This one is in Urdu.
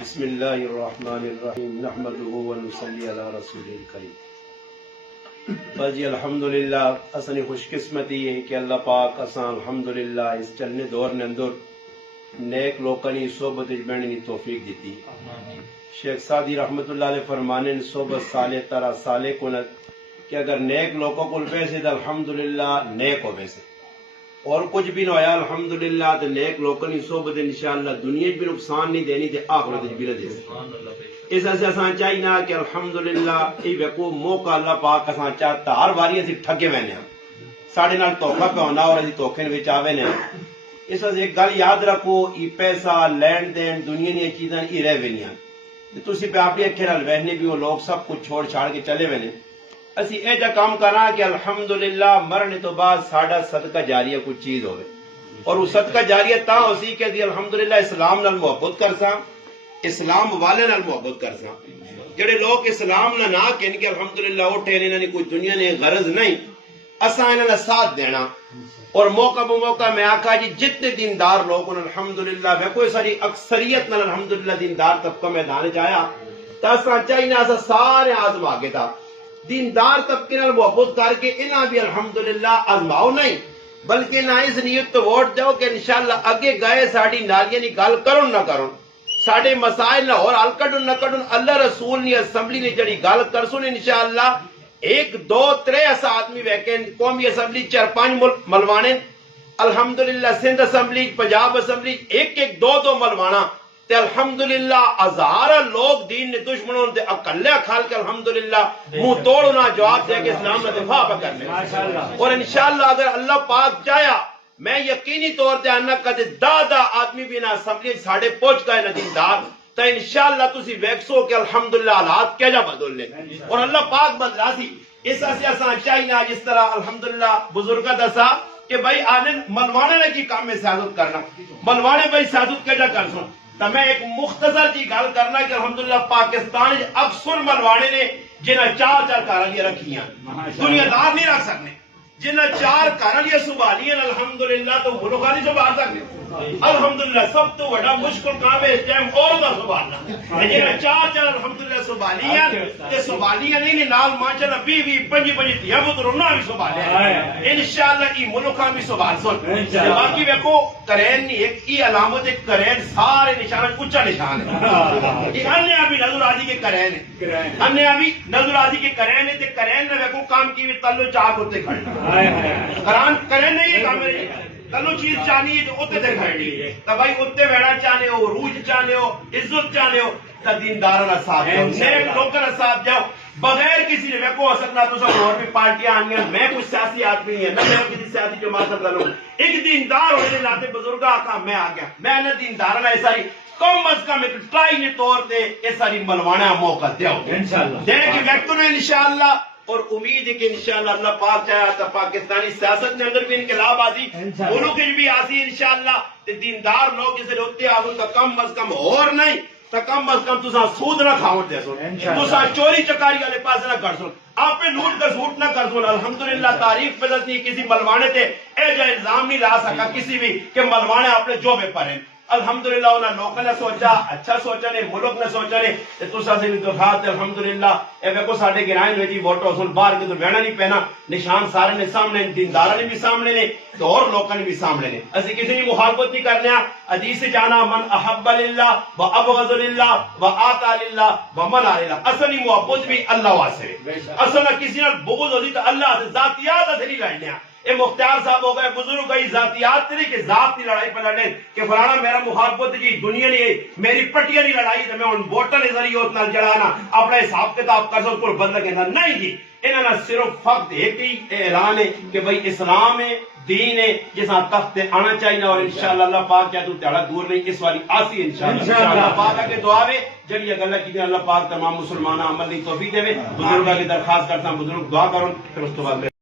بسم اللہ الرحمن الرحیم نحمدہ ونصلی علی رسول الکریم۔ بس جی الحمدللہ اسانی خوش قسمتی ہے کہ اللہ پاک اساں الحمدللہ اس چلنے دور نے اندر نیک لوکانی صحبت بہنے کی توفیق دیتی۔ شیخ سعدی رحمت اللہ علیہ فرمانے صحبت صالح ترا صالح کنت کہ اگر نیک لوگوں کو پیسے تو الحمدللہ نیک ہو ویسے اور کچھ بھی نہ ہویا الحمدللہ تو نیک لوگوں کی صحبت انشاءاللہ دنیا بھی نقصان نہیں دینی تے آخرت بھی نہ دے سکتی۔ اس ایسے اساں چاہیے کہ الحمدللہ یہ ویکو موقع اللہ پاک اساں چاہتا ہر واری اسی ٹھگے وینے ہیں ساڑھے نال دھوکا پہ ہونا اور اسی دھوکے وچ آوے نے۔ اس واسطے ایک گل یاد رکھو یہ پیسہ لین دین دنیا دی چیزاں یہ رہ وینیاں تے تسی پہ اپنی اکھے نال وہنے بھی وہ لوگ سب کچھ چھوڑ چھاڑ کے چلے وینے۔ اسی اے جا کام کرنا کہ الحمدللہ مرنے تو بعد ساڑھا صدقہ جاریہ کچھ چیز ہوئے اور وہ صدقہ جاریہ تا ہو سی کہ الحمدللہ اسلام نال محبت کرساں اسلام والے نال محبت کرساں۔ جڑے لوگ اسلام نہ کہن کہ الحمدللہ اٹھے انہاں نے کوئی دنیا نے غرض نہیں اساں انہاں دا ساتھ دینا اور موقع بہ موقع میں آکھا جی جتنے دیندار لوگ الحمدللہ میں کوئی ساری اکثریت نال الحمدللہ دیندار طبقہ میدان چ آیا تا اساں چاہیے اساں سارے آزما کے تا دیندار طبقے نال محبت کر کے انہاں بھی الحمدللہ آزماؤ نہیں بلکہ نہ اس نیت تو ووٹ دیو کہ انشاءاللہ اگے گئے ساڑی نالیاں نی گل کرن نہ کرن ساڑے مسائل نہ اور حل کڈن نہ کڈن اللہ رسول نی اسمبلی نے جڑی گل کرسن انشاءاللہ ایک دو ترے ایسا آدمی ویکن قومی اسمبلی 4-5 ملوانے الحمدللہ سندھ اسمبلی پنجاب اسمبلی ایک ایک دو ملوانا تے الحمدللہ ہزار لوگ دین نے دشمنوں تے اکلے کھال کے الحمدللہ منہ توڑنا جواب دے کے اسلام نے دفاع پہ کرنے اور انشاءاللہ اگر اللہ پاک چاہیا میں یقینی طور تے انا کدے دادا آدمی بھی نہ اسمبلی ساڑے پہنچ گئے نہ دیندار تو انشاءاللہ تسی ویکسو کہ الحمدللہ حالات کیا جا بدل لے اور اللہ پاک بدلا سی۔ اس ایسے اساں چاہیے جس طرح الحمدللہ بزرگہ دسا کہ بھائی آنے ملوانے نے کی کام میں سیاست کرنا ملوانے بھائی سیاست کیا جا کر سن تو میں ایک مختصر کی گل کرنا کہ الحمدللہ پاکستان اکثر ملوانے نے جنہیں 4 کارالیاں رکھی ہیں دنیا دار نہیں رکھ سکنے جنہیں 4 کارالیاں سنبھالیاں الحمدللہ تو ملکہ نہیں سنبھال سکتے الحمدللہ سب تو بڑا مشکل کام ہے اس ٹائم اور کا سنبھالنا جنہیں 4 الحمدللہ سنبھالیاں تے سنبھالیاں نہیں نال ماشاءاللہ 20-25 تیاں پترونا بھی سنبھالے انشاءاللہ یہ ملکہ بھی سنبھال سن باقی ویکو کرین نہیں ایک ای علامت ایک کرین سارے نشان اچھا نشان ہے یہ انہیں ابھی نظر آجی کے کرین ہے انہیں ابھی نظر آجی کے کرین ہے تے کرین نے ویکو کام کی بھی تلو چاک ہوتے کھڑنا کرین نہیں یہ کام ہے کلو چیز چاہنی ہے تو اتے تے کھڑنی ہے تو بھائی اتے ویڑا چاہنے ہو روج چاہنے ہو عزت چاہنے ہو تو دیندارانہ ساتھ جاؤ نیک لوگانہ ساتھ جاؤ بغیر کسی نے ویکو سکنا تو سب اور بھی پارٹیاں آنی ہیں میں کچھ سیاسی آدمی ہیں نہ میں کسی سیاسی جماعت سب لوں ایک دیندار ہونے کے ناطے بزرگا آقا میں آ گیا میں نے دیندارانہ ایسا ہی کم از کم ایک ٹرائی نے طور تے ایسا ہی ملوانا موقع دیا ہو دینے کی وقت نے انشاءاللہ اور امید ہے کہ انشاءاللہ اللہ پاک چاہا تو پاکستانی سیاست نے اندر بھی انقلاب آسی ملک بھی آسی انشاءاللہ دیندار لوگ جسے ہوتے آسو تو کم از کم اور نہیں تو کم از کم تساں سود نہ کھاؤں دے سن تساں چوری چکاری والے پاس نہ کر سن آپ پہ لوٹ کا سوٹ نہ کر سن الحمدللہ تعریف پہ نہیں کسی ملوانے تے اے جا الزام نہیں لا سکا کسی بھی کہ ملوانے اپنے جو بے پریں الحمدللہ انہاں لوگوں نے سوچا اچھا سوچا نے ملک نے سوچا نے تے تساں سے دفعات الحمدللہ اے ویکو ساڈے گرائیں وچ ووٹ حاصل باہر کے تو بہنا نہیں پینا نشان سارے نے سامنے دینداراں نے بھی سامنے نے تو اور لوگوں نے بھی سامنے نے اسی کسی نے مخالفت نہیں کرنے حدیث سے جانا من احب للہ و ابغض للہ و آتا للہ و منع للہ اصلی محبت بھی اللہ واسطے اصل کسی نے بغض ہوتی تو اللہ سے ذاتیات سے نہیں لڑنے اے مختار صاحب ہو گئے بزرگ گئی ذاتیات نہیں کہ ذات نہیں لڑائی پر لڑنے کہ فلانا میرا مخالفت جی دنیا نہیں میری پٹیاں نہیں لڑائی تو میں ان ووٹر نے ذریعے اتنا جڑانا اپنا حساب کتاب کر سو بدل کے نہیں جی انہوں نے صرف فقط ایک ہی اعلان ہے کہ بھائی اسلام ہے دین ہے جسا تخت آنا چاہیے اور انشاءاللہ اللہ پاک کیا تو تیڑا دور نہیں اس والی آسی انشاءاللہ اللہ پاک کے دعا ہے جڑی اگلا کی اللہ پاک تمام مسلمانہ عمل نہیں توفیق دے بزرگاں کی درخواست کرتا ہوں بزرگ دعا کروں پھر اس کے بعد